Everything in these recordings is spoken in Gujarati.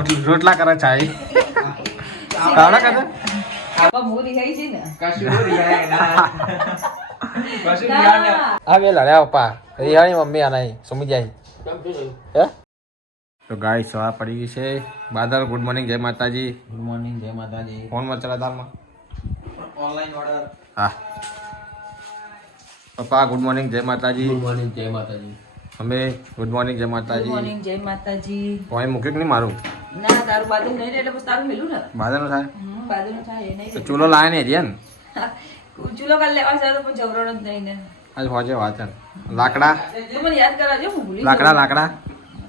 રોટલા કરે ચાય આવડા કરે આવા મોરી હઈ છે ને આ બે લડ્યા પપ્પા રિયાની મમ્મી આ નહીં સુમી જાય હે તો ગાય સવાર પડી ગઈ છે બાદલ ગુડ મોર્નિંગ જય માતાજી ગુડ મોર્નિંગ જય માતાજી ફોન માં ચલા દાલમાં ઓનલાઈન ઓર્ડર હા પપ્પા ગુડ મોર્નિંગ જય માતાજી ગુડ મોર્નિંગ જય માતાજી અમે ગુડ મોર્નિંગ જય ગુડ માતાજી મોર્નિંગ જય માતાજી પોઈ મૂક્યું કે નહીં મારું ના તારું બાજુ નહીં એટલે બસ તારું મેલું ને બાદલ થાય બાજુનું થાય એ નહીં તો ચૂલો લાવે ને રિયન ચૂલો કાલ લેવા છે તો પણ જવરણ જ નહીં ને આજ હોજે વાત છે લાકડા તો મને યાદ કરાવજો હું ભૂલી લાકડા લાકડા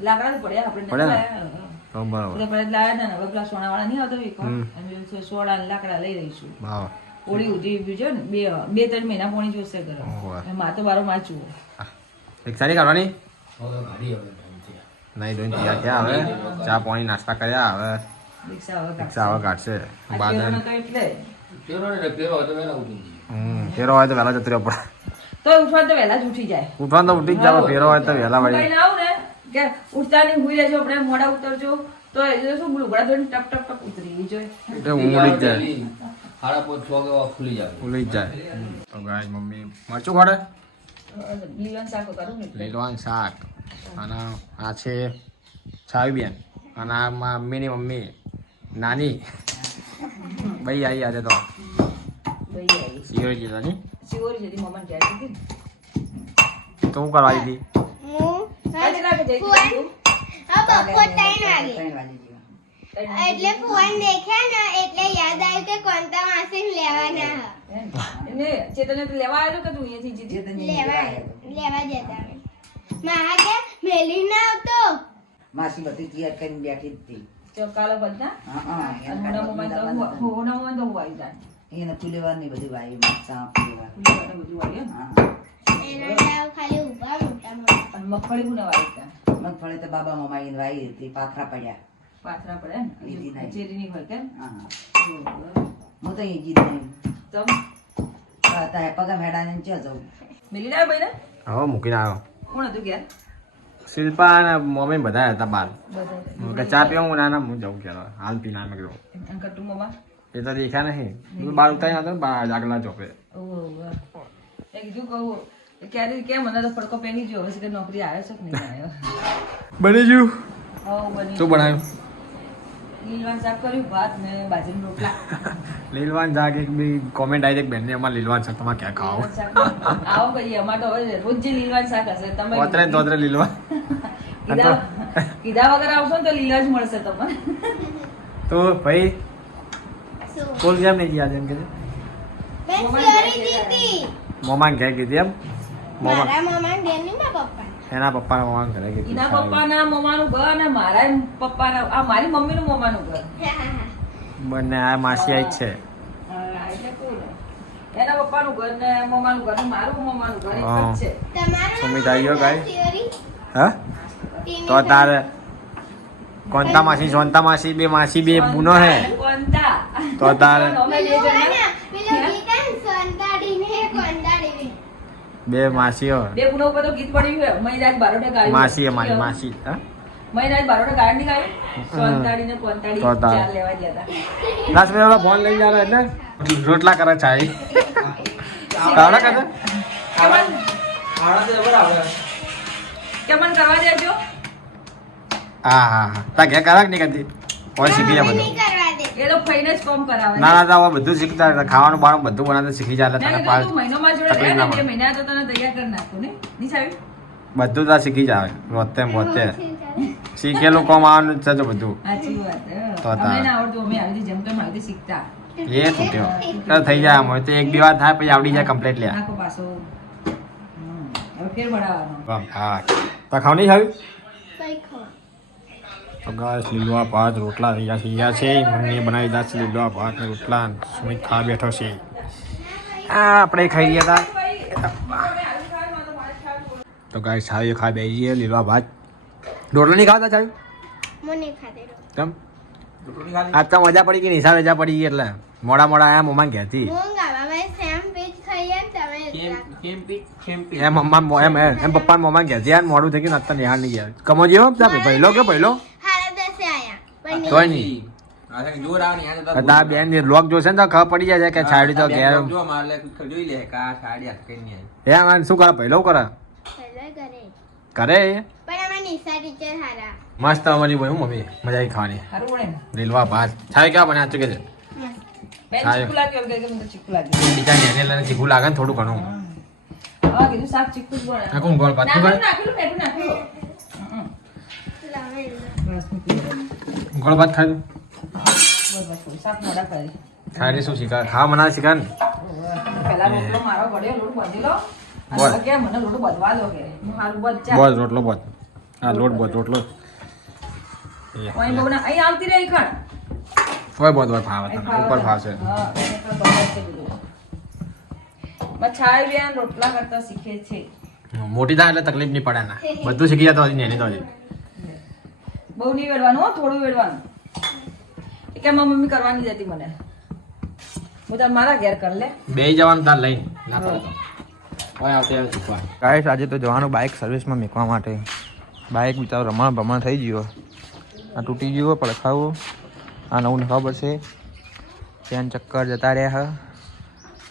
લાકડા તો પડ્યા આપણે પડ્યા ને? લાયા. તો બરાબર એટલે પડે લાયા ને હવે પેલા સોનાવાળા નહીં આવતો એક હમ. અમે સોડા ને લાકડા લઈ રહીશું વાહ હોળી ઉધી બીજો ને બે ત્રણ મહિના પોણી જોશે ઘરે ઓહો. માં તો બારો માચું રિક્ષા નહીં કાઢવાની હવે ગાડી હવે ટાઈમ નહીં ધોઈને તૈયાર થયા હવે ચા પાણી નાસ્તા કર્યા હવે રિક્ષા હવે રિક્ષા હવે કાઢશે આ બાદલ કેળાનો તો એટલે પેરો ને પેરો તો વેલા ઉઠી જઈએ ફેરો હોય તો વહેલા જતો રહ્યો પડે તો ઉઠવા તો વહેલા જ ઉઠી જાય ઉઠવાનું તો ઉઠી જ જાવ ફેરો હોય તો વહેલા વળી કઈ ના આવું ને કે ઉઠતા નહીં હુઈ રહેજો આપણે મોડા ઉતરજો તો એ જો શું લુગડા ધોઈને ટપ ટપ ટપ ઉતરી જોઈએ એટલે ઊંઘ ઉડી જ જાય સાડા 5 વાગે ખુલી જાય ઉડી જ જાય તો ગાય મમ્મી મરચું ખોડે લીલન શાક કરું ને એટલે. લીલવાન શાક અને આ છે છાવી બેન અને આ મમ્મીની મમ્મી નાની ભાઈ આવી આજે તો ભાઈ આવી સિયોરી જીતા ની શિવોરી જતી મમ્માને ક્યાં કીધી તો હું કરવા આવી હતી કાંઈ લાગે જઈ તું એટલે ફોન દેખ્યા ને એટલે યાદ આવ્યું કે કોણતા માસે લેવાના એને ચેતને તો લેવા આવ્યો કે તું અહીંયાથી જીતી લેવા જતા અમે મહા કે મેલી ના આવતો માસી બધી તૈયાર કરીને બેઠી જ હતી ચો કાલો બધા હા હા અને મોટા મમ્મા તો મોટા મમ્મા તો હું આવી જાય એને ફુલેવાની બધી વાઈ સાપ ફુલેવાની બધું આવી હા એના લાવ ખાલી ઊભા મોટા મોટા અને મગફળી હું આવી ત્યાં મગફળી તો બાબા મમ્મા એને વાઈ હતી પાથરા પડ્યા પાથરા પડે લીધી ને નહીં. ચેરીની હોય કેમ હા બરોબર. હું તો એ જીત નહીં તમ તારે પગા મેડાને ક્યાં જવું મિલી ના ભાઈ ને હવે મૂકીને આવ્યો કોણ હતું ઘેર શિલ્પા અને મમ્મી બધા હતા બાર બધા કે ચા પીવા હું ના હું જઉં કે હાલ પીને મેં કીધું એમ કટુ મમ્મા એ તો દેખ્યા નહીં બધું બાર ઉતારી હતો ને બાર આગલા ચોપે ઓહો એ કીધું કહું ક્યારે કેમ મને તો ફડકો પહેરી ગયો હવે છે કે નોકરી આવ્યો છે કે નહીં આવ્યો બની ગયું હવ બની શું બનાવ્યું લીલવાન શાક કર્યું ભાત ને બાજરીના રોટલા લીલવાન શાક એક બી કોમેન્ટ આવી એક બેનને અમારે લીલવાન શાક તમારે ક્યાં ખાઓ લીલવાન શાક આવો કહીએ અમારે તો હવે રોજ જે લીલવાન શાક હશે તમે તોતરે ને તોતરે લીલવાન કીધા વગર આવશો ને તો લીલા જ મળશે તમને તો ભાઈ શું સ્કૂલ કેમ નહીં ગયા જેમ કે મેં સિયોરી જીતી મોમાન ઘેર કીધી એમ મોમા મારા મમ્મા ઘેરની મારા પપ્પા એના પપ્પાના મોમાન ઘરે કીધી એના પપ્પાના મમ્માનું ઘર અને મારા પપ્પાના આ મારી મમ્મીનું મમ્માનું ઘર બંને આ માસી આઈ જ છે હા, એટલે કોણ? એના પપ્પાનું ઘર ને મમ્માનું ઘર ને મારું મમ્માનું ઘર એક હા. જ છે તમારું સુમિત આવી ગયો કાંઈ? સિયોરી હા તો તારે કોનતા માસી સોનતા માસી બે બુનો હે કોણતા? તો તારે અમે બે જણા પેલો ગીતા સંતાડીને કોંતાડીને બે માસીઓ બે ગુનો ઉપર તો ગીત પડ્યું છે મહિરાજ બારોટે ગાયું માસી અમારી માસી હા મહિરાજ બારોટે ગાયું નહીં ગાયું સોનતાડીને કોંતાડી તો તાર. ચાર લેવા ગયા હતા લાસ્ટ મેં ફોન લઈ જાય એટલે રોટલા કરે ચાય આવડા કરે કેમન કરવા દેજો હા હા હા તા ઘેર કરાક નહીં કરતી કોઈ શીખી જાય બધું નહીં કરવા દે એ તો ફઈને જ કામ કરાવે ના ના તા બધું શીખતા હતા. ખાવાનું બાવાનું બધું બનાવતા શીખી જાય એટલે મેં તને કીધું પાસ તું મહિનોમાં જોડે તકલીફ રહે ના ને બે પડે. મહિના તો તને તૈયાર કરી નાખું ને નહીં સાહેબ બધું તા શીખી જાય પોતે પોતે શીખેલું કોમ આવવાનું જ છે જો બધું સાચી વાત તો અમને તાર. ના આવડતું અમે આવી રીતે જેમ તેમ આવી રીતે શીખતા એ તૂટ્યો ચાલ થઈ જાય આમ હોય તો એક બે વાર થાય પછી આવડી જાય કમ્પ્લીટ લે નાખો પાછો હવે ફેર બનાવવાનો હા તા ખાવ નહીં ખાવી કઈ ખો તો ગાય લીલવા ભાત રોટલા થઈ ગયા છે મમ્મીએ બનાવી દીધા છે લીલવા ભાત ને રોટલા સુમિત ખા બેઠો છે આ આપણે ખાઈ રહ્યા હતા તો ગાય છાવી ખા બેસી જઈએ લીલવા ભાત રોટલા નહીં ખાતા છાવી મને ખાતે કેમ આજ તો મજા પડી ગઈ નિશા રજા પડી ગઈ એટલે મોડા આયા મમ્મા ઘેરથી હું ગાવા મેં સેમ પીચ ખાઈએ તમે એમ મમ્મા એમ પપ્પા મમ્મા ઘેરથી યાર મોડું થઈ ગયું અત્યારે નિહાળ નહીં ગયા કમો જેવો પહેલો કે પહેલો હારા દસે આયા પણ તોય નહીં આ છે જોર આવે ને યાર તો તારા બેન ની લોક જોશે ને તો ખબર પડી જાય છે કે છાડી તો ઘેર જો મારે જોઈ લે કે આ સાડી હાથ કઈ નહીં હે આમાં શું કરે પહેલો કરે હેલો કરે કરે પણ અમારા નિશા ટીચર હારા મસ્ત અમારી ભાઈ હું મમ્મી મજા આવી ખાવાની સારું પડે ને લીલવા ભાત છાય ક્યાં બન્યા ચૂકે છે બેન હા. ચીકુ લાગ્યું એમ કે મને ચીકુ લાગ્યું બીજા એને લઈને ચીકુ લાગે ને થોડું ઘણું હા કીધું શાક ચીકુ જ બને નાખું ગોળ ભાત નું નાખેલું પેટું નાખેલું બસ મૂકી દો. ગોળ ભાત ખાઈ બસ બસ થોડું શાક મોડા કરી ખાઈ રે શું શીખા ખાવા મના શીખા ને પેલા રોટલો મારો ગળ્યો લોટ બાંધી લો બોલ. અને કે મને લોટ બાંધવા દો કે હું હારું બધ બોલ રોટલો બોલ હા લોટ બોલ રોટલો અહીં બહુ ના અહીં આવતી રહી ખણ કોઈ બોલ બોલ ફાવે તને ઉપર ફાવશે હા એને તો બરાબર છે બધું મચ્છાઈ બેન રોટલા કરતા શીખે છે મોટી થાય એટલે તકલીફ નહીં પડે ના બધું શીખી જતો હજી નેની તો હજી બહુ નહીં વેડવાનું હો થોડું વેડવાનું એ કે મારી મમ્મી કરવાની જતી મને હું તાર મારા ઘેર કર લે બે જવાનું તાર લઈને ના પડે તો કોઈ આવતે આવે શીખવા ગાઈસ આજે તો જવાનું બાઇક સર્વિસમાં મૂકવા માટે બાઇક બિચારો રમણ ભમણ થઈ ગયો આ તૂટી ગયો પડખાવું આ નવું ખબર છે ચેન ચક્કર જતા રહ્યા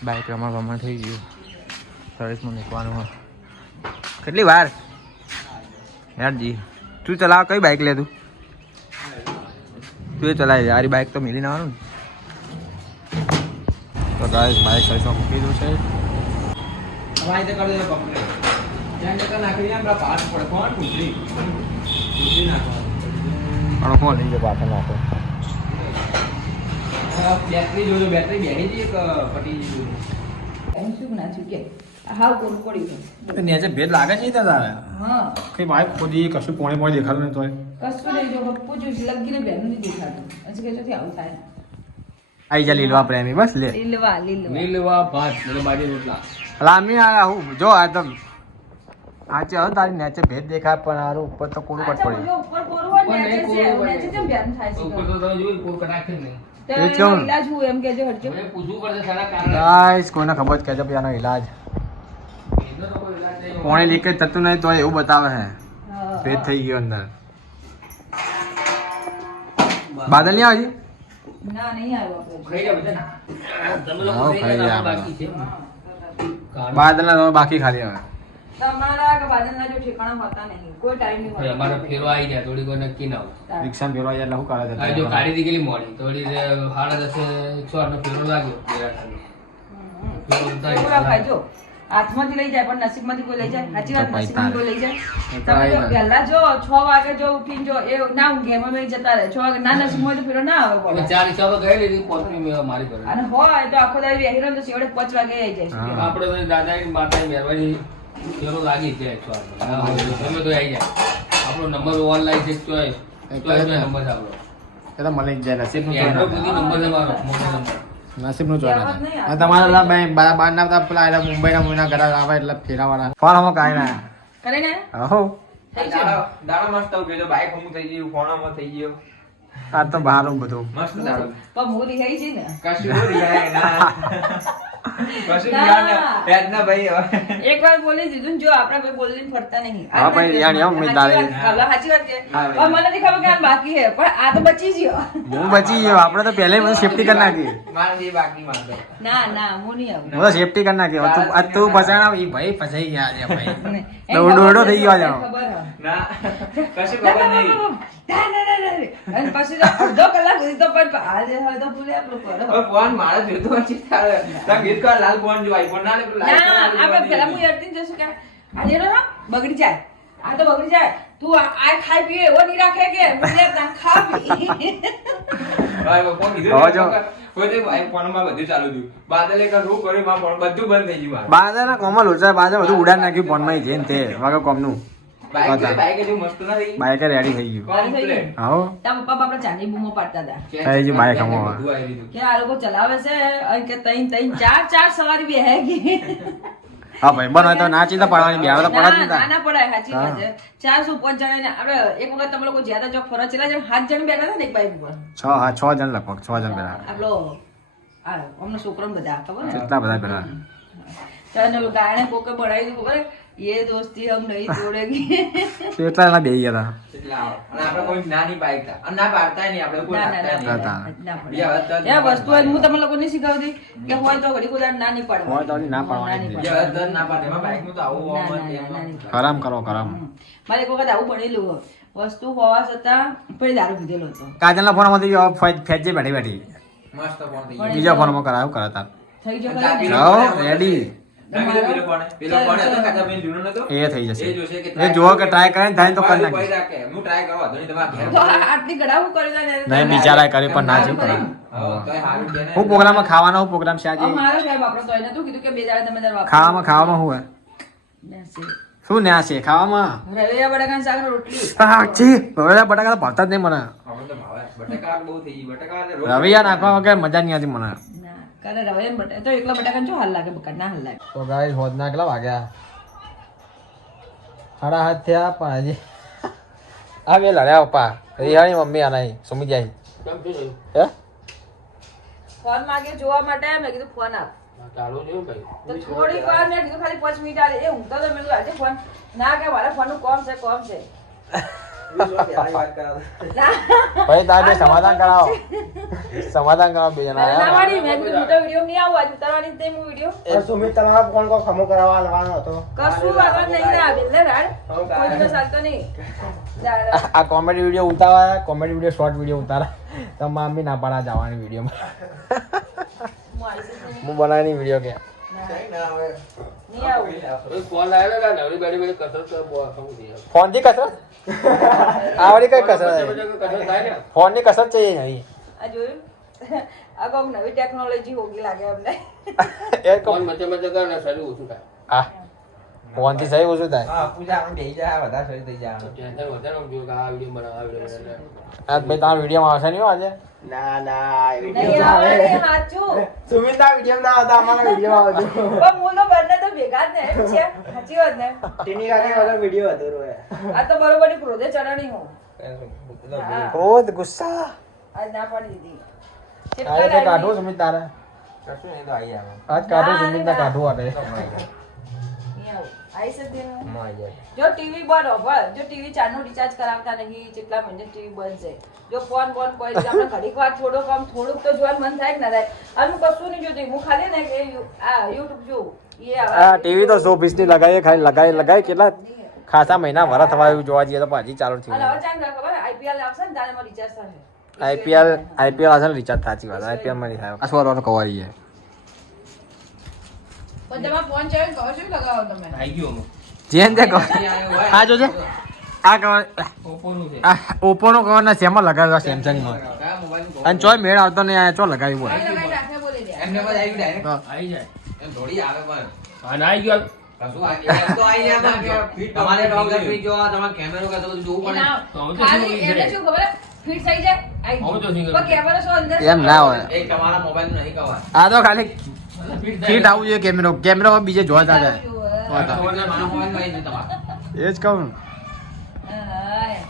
બાઇક રમણ ભમણ થઈ ગયું સર્વિસમાં મૂકવાનું હોય કેટલી વાર યારજી તું ચલાવ કઈ બાઇક લે તું એ ચલાવી દે આરી બાઇક તો મિલી આવવાનું તો ગાઈસ બાઇક સર્વિસમાં મૂકી દઉં છે હવાઈ તો કરી દે કમ્પ્લીટ ત્યાં જતા નાખી દે આપણા પાસ પડે કોણ પૂછી નાખો પણ કોણ લઈ જાય પાછળ નાખો બેટરી જોજો બેટરી બેઠી હતી કે પટી ગઈ એમ શું નાખ્યું કે હાવ કોરકોડી ગયું નેચે ભેદ લાગે છે તારે હા કઈ બાઇક ખોદી કશું પોણે પોણે દેખાતું નહીં તોય કશું નહીં જો પપ્પુ જોઈશ લગીને બેનું નહીં દેખાતું હજી કે જોથી આવું થાય આઈ જા લીલવા પ્રેમી બસ લે લીલવા લીલવા લીલવા ભાત એટલે બાજી રોટલા લામી આ હું જો આ તો આજે હવે તારી નેચે ભેદ દેખાય પણ આરું ઉપર તો કોરું કટ અચ્છા પડી જો ઉપર કોરું હોય પણ ને નહીં કોરું હોય. નેચે કેમ બેન થાય છે ઉપર તો તમે જોયું કોઈ કટાક્ષ નહીં એ તો કેમ? એનો ઈલાજ હું એમ કહેજો હરજો હવે પૂછવું પડશે સારા કારણ ગાઈસ કોઈને ખબર જ કે છે આનો ઈલાજ એનો તો કોઈ ઈલાજ નહીં. પોણે લીકેજ થતું નહીં તો એવું બતાવે છે હા. ભેદ થઈ ગયો અંદર બાદલ નહીં આવી ના નહીં આવ્યો આપણે. ખાઈ જાવ બધા. તમે લોકો હા, ખાઈ ખાઈ જાવ, જાવ. બાકી છે બાદલના તમે બાકી ખાલી હવે તમારા કે બાદલના જો ઠેકાણા હોતા નહીં કોઈ ટાઈમ નહીં ભાઈ, અમારે ફેરો આવી જાય થોડી કોઈ નક્કી ના હોય રિક્ષા ફેરવા જાય એટલે શું કરે આ જો છે ગાડી થી ગયેલી મોડી થોડી 10:30 નો ફેરો લાગ્યો બેરાઠાનો. ફેરો ઉતારી છોકરા ભાઈ જો હાથમાંથી લઈ જાય પણ નસીબમાંથી કોઈ લઈ જાય સાચી વાત તો ભાઈ નસીબમાંથી કોઈ લઈ તો જાય તમે જો ભાઈ પહેલા જો 6 વાગે જો ઉઠીને જો એ ના ઊંઘે એમાં મેં જતા રહે 6 વાગે ના નસીબમાં તો ફેરો ના આવે અમે બોલો. 4 રિક્ષા તો ગયેલી હતી, પોતની મેં મારી ઘરે. અને હોય તો આખો દાડી બેહી રહ્યો ને તો છેવટે 5 વાગે આવી જાય છે. હા. આપણે તો દાદાની માતાની મહેરબાની ફેરો લાગી જાય 100 ના હોય તો ગમે તો આવી જાય. આપણો નંબર ઓનલાઈન છે ચોય નંબર છે આપણો. એ તો મળી જ જાય નસીબનું એન્ડ્રોઈડ ચોય બધી નંબર છે મારો મોટો નંબર. નસીબનું ચોય કહેવત નહીં ના આ. તમારા બાર ના બધા પેલા એલા મુંબઈના મુના ઘરે આવે એટલે ફેરાવાળા ફોન હમો કાંઈ ના કરે ને આહો થઈ છે દાડો મસ્ત ઉભો ગયો બાઈક હમું થઈ ગયું ફોનમાં થઈ ગયો આ તો બહારનું બધું મસ્ત દાડો પણ મૂરી થઈ છે ને કશું રિયાય ના કશું ના. રિયા ના યાદ ના ભાઈ હવે એક વાર બોલી દીધું ને જો આપણે ભાઈ બોલીને ફરતા નહીં હા, ભાઈ, યાર, યાર, મેં દાડે- સાચી વાત છે હા, પણ મને નથી ખબર કે આ બાકી છે પણ આ તો બચી ગયો હું બચી ગયો આપણે તો પહેલે બધું સેફટી કરી નાખી મારે જે બાકી માંગતો ના ના હું નહીં આવું હું તો સેફટી કરી નાખી હવે તું આ તું ફસાણા ઈ ભાઈ ફસાઈ ગયા છે ભાઈ નહીં. દોડો દોડો થઈ ગયો છે ખબર હે. ના કશું ના, ખબર ના, નહીં ના, ના, ના, ના, ના. અને પછી તો અડધો કલાક સુધી તો પણ આજે હવે તો ભૂલે આપણું કરો. હવે ફોન મારે જોઈતો નથી તારે તાર ગીત કર લાલ ફોન જો આઈફોન ના લે પેલું લાલ ના ફોન આપણે પેલા હું હેરતી જશું કે આજે નો ના બગડી જાય આ તો બગડી જાય તું આ ખાઈ પીએ એવો નહીં રાખે કે બોલે તા ખા પી ભાઈ ફોન કીધું હવે જો. કોઈ તે આઈફોન માં બધું ચાલુ થયું બાદલે કે શું કર્યું માં ફોન બધું બંધ થઈ ગયું મારું બાજાના કોમલ ઓછા બાજા બધું ઉડાડ નાખ્યું ફોનમાં જઈને તે વાગે કોમનું બાઈક જેવું મસ્ત નથી બાઈક રેડી થઈ ગયું કમ્પ્લીટ આવો તા પપ્પા બાપડા ચાની બૂમો પાડતા હતા થઈ ગયું બાઈક હમો બધું આવી ગયું કે આ લોકો ચલાવે છે અને કે તઈ તઈ ચાર સવારી બેહેગી હા ભાઈ બનો તો નાચી તો પડવાની બે તો પડત ના નતા ના પડાય સાચી વાત છે 405 જણા ને આપણે એક વખત તમે લોકો જ્યાં જો ફરજ ચલા જાય 7 જણ બેઠા હતા ને એક બાઈક ઉપર 6 જણ લગભગ 6 જણ પેલા આપણો અમને છોકરો બધા ખબર ને કેટલા બધા પેલા તને ગાયને કોકે બનાવી દીધું ખબર ये दोस्ती हम नहीं तोड़ेंगे તો એટલા એના બે ગયા હતા એટલે આવો. અને આપણે કોઈ નાની બાઈક હતા. અને ના પાડતાય નહીં, આપણે કોઈ ના, ના, નાખતાય ના, નહીં. ના, ના પડે. બીજા વાત તો એ વસ્તુ હોય હું તમને લોકોને શીખવતી કે હોય તો ઘડી કોઈ દાડો ના નહીં પાડવાની. હોય તો હજી ના પાડવાની જ નહીં. બીજા વાત તો ના પાડે. એમાં બાઈકનું તો આવું ના, હોવામાં ના, તેમ. ના, ના. કરમ કરો કરમ મારે એક વખત આવું બનેલું હોય. વસ્તુ હોવા છતાં પછી દારૂ પીધેલો હતો. કાજલના ફોનમાંથી ફેજે બેઠી બેઠી મસ્ત ફોન થઈ પણ બીજા ફોનમાં કરાયું કરાતા થઈ ગયો અને ખરી ને? પેલો જાઓ, ફોન ready. ના કીધું પેલો ફોન. પેલો ફોન હતો કાચાભાઈ જૂનો નતો? એ થઈ જશે એ જોશે કે એ જુઓ કે ટ્રાય કરે ને થાય તો કરી કોઈ નાખીશ રાખે. હું try કરવા વાંધો નહીં, તમારા ઘેર તો આટલી ગળાવું કર્યું તા ને? નહીં બિચારા કર્યું પણ ના જેવું કર્યું હા, તોય હારું છે ને. હું પ્રોગ્રામમાં ખાવાનો હું પ્રોગ્રામ છે આજે અમારો સાહેબ આપણો તો એને તું કીધું કે બે દાડા તમે તાર વાપરો. ખાવામાં હું હે બેસી. શું ન્યા છે ખાવામાં રવૈયા બટાકાની શાક ને રોટલી. સાચી બરોડા બટાકા તો ભાવતા જ નહીં મને હવે તો ભાવે. બટાકા બહુ થઈ ગઈ. બટાકા ને રોજ- રવિયા નાખવા વગર મજા નહીં આવતી મને ના, કાલે રવૈયા ને બટા- તો એકલા બટાકાને શું હાલ લાગે બકા? ના હાલ લાગે. તો ગાઈસ હોદના કેટલા વાગ્યા 7:30 થયા પણ હજી આ બે લડ્યા પપ્પા રિહાણી મમ્મી આના સુમી જાય કેમ શું થયું? હે ફોન માંગે જોવા માટે મેં કીધું ફોન આપ. ચાલુ છે ભાઈ. તો થોડીક વાર મેં કીધું ખાલી 5 મિનિટ આલે. એ ઊંઘતો તો મેં કીધું આજે ફોન ના કે મારા ફોનનું કોમ છે કોમ છે. પહેલાની વાત કરાવો. ના ભાઈ તારે બે સમાધાન કરાવો સમાધાન કરાવો બે જણા ના વાળી મેં કીધું મોટો વિડીયો નહીં આવું આજે ઉતારવાની જ તે હું વિડીયો સુમિત તમારા ફોન કો ખમો કરાવવા લવાનો હતો કશું આગળ નહીં ના બિલ્લે રાડ કોઈ દિવસ ચાલતો નહીં. આ કોમેડી વિડીયો ઉતારવા કોમેડી વિડીયો શોર્ટ વિડીયો ઉતારા તો મમ્મી ના પાડા જવાની વિડીયોમાં હું આવીશ જ નહીં. હું બનાવવાની વિડીયો કે નહીં આવું. હવે ફોન આવ્યો ને નવરી બેડી બેડી કસરત તો બહુ આખું થઈ જાય. ફોન થી કસરત આવડી કઈ કસરત કસરત થાય ને. ફોન ની કસરત છે નહીં આ જોયું આ કોક નવી ટેકનોલોજી હોગી લાગે અમને. એ ફોન મચે મચે કરે ને શરીર ઓછું થાય. આ ફોન થી સહી ઓછું થાય હા, પૂજા આપણે બેસી જાય, વધારે શરીર થઈ જાય. ટેન્શન વધારે આમ જોયું કે આ વિડીયો બનાવ આ વિડીયો બનાવ. આજ ભાઈ તમારા વિડીયોમાં આવશે નહીં હો આજે નહીં આવે ને સાચું. સુમિતા વિડીયો ના આવતા અમારા વિડીયો આવજો પણ મૂલો બંને તો ભેગા જ ને એમ છે. સાચી વાત ને? ટીની કાકી વાળો વિડીયો અધૂરો હે આ તો બરોબર ક્રોધે ચડણી હું. હા, ક્રોધ ગુસ્સા આજ ના પાડી દીધી. આજે તે કાઢું સુમિત તારે કશું નહીં તો આઈ આવે. આજ કાઢું સુમિત ના કાઢું આટે નહીં આવું. આઈ છે તે. માં જાય. જો ટીવી બંધ હોભળ, જો ટીવી ચારનું રિચાર્જ કરાવતા નહીં જેટલા મહિને ટીવી બંધ છે. જો ફોન બોન કોઈ રીતે આપણે ઘડીક વાર થોડુંક તો જોવાનું મન થાય કે ના થાય. અને હું કશું નહીં જોતી, હું ખાલી ને કે આ યુટ્યુબ જોઉં. એ આ ટીવી તો 120 ની લગાવીએ ખાલી લગાવી કેટલા ખાસા મહિના વરા થવા એવું જોવા જઈએ તો પાછી ચાલુ અને થયું હવે ચાંદ ખબર આઈપીએલ આવશે ને તારે મારું રિચાર્જ થશે. આઈપીએલ હશે ને રિચાર્જ સાચી વાત આઈપીએલ માં નહીં થાય આ સ્વરનો કવારી છે પણ તમારો ફોન છે ને કહો શું લગાવો તમે? આવી ગયો હું. જેન તે કવર આ જોજે આ કવર ઓપ્પોનું છે. આ ઓપ્પો નો કવર ના સેમમાં લગાવ્યો સેમસંગ માં કયા મોબાઈલનું અને ચોય મેળ આવતો નહીં આ ચો લગાવ્યું હોય ફોન લગાવી રાખે બોલી દે. એમને બસ આવી direct. આવી જાય. એમ થોડી આવે પણ. હા ના આવી ગયો. કશું એમ તો આઈ જાય પણ તમારે photography જોવા, તમારે camera કાં તો બધું જોવું પડે. એના તો હું તો ખાલી શું એમને શું ખબર ફિટ થઈ જાય આઈ હું તો ગયું. single. પણ કેમેરો શું અંદર એમ ના હોય એ તમારા મોબાઈલ નહીં કહેવાય. આ તો ખાલી ફીટ આવું જોઈએ કેમેરો બીજે જોવા જાય આ cover ના મારા મોબાઈલમાં આવી જાય તમારે. એ જ કહું હાય.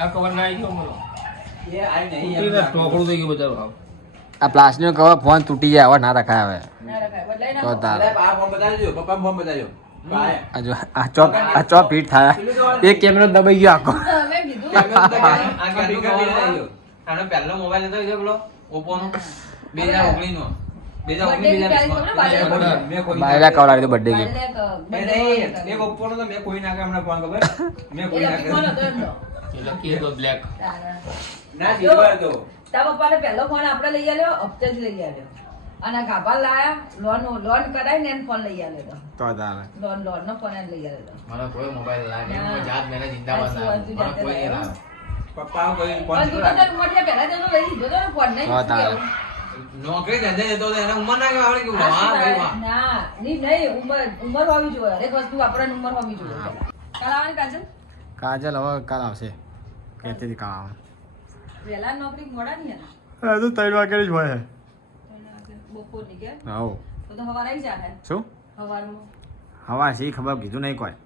આ cover ના આવી ગયો મારો. એ આઈ નહીં તૂટીને એમ. ટોકરું થઈ ગયું બચારો હાવ. આ પ્લાસ્ટિક નો કવર ફોન તૂટી જાય હવે ના રખાય હવે ના રખાય બદલાઈ તો નાખો. તાર અરે આ ફોન બતાવજો, પપ્પાને ફોન બતાવજો. ભાઈ. આ ચો ફીટ થાય એક કેમેરો દબાઈ ગયો આખો મેં કીધું camera તો આ camera cover આવી ગયો. આનો પહેલો મોબાઈલ હતો એ પેલો ઓપ્પોનો 2019 નો. 2019 મેં કોઈ બાયલા કવર આવી બર્થડે ગિફ્ટ એ નહીં, એક ઓપ્પોનો તો મેં કોઈ નાખે હમણાં ફોન ખબર? મેં કોઈ નાખે. એ લકી હતો black. ના silver હતો. તારા પપ્પાને પહેલો ફોન આપણે લઈ આલ્યો હપ્તેથી લઈ આલ્યો અને ગાભા લાયા લોન કરાઈને એને ફોન લઈ આલ્યો તો તારે લોન નો ફોન એને લઈ આલ્યો મને કોઈ મોબાઈલ લાગે ના. હું જાત મેને જિંદાબાદ સાચી વાત, મને કોઈ નહીં જાતે લાવે. પપ્પા કોઈ ફોન પણ તું તો તારી ઉંમરથી પહેલા જ તો લઈ લીધો તો ને ફોન નહીં હા, તારે. નોકરી ધંધે જતો હતો એને ઉંમર ના કહેવાય કે હા ભાઈ વાહ. ના નહીં ઉંમર હોવી જોઈએ હરેક વસ્તુ વાપરવાની ઉંમર હોવી જોઈએ કાલ આવવાની કાજલ કાજલ હવે કાલ આવશે કહેતી કાલ આવે વહેલા નોકરી મોડા નહીં તો 3 વાગે જ હોય બપોર ની કે હવ તો સવારે આવી જાય શું સવારમાં હવા સી ખબર કીધું નહીં કોઈ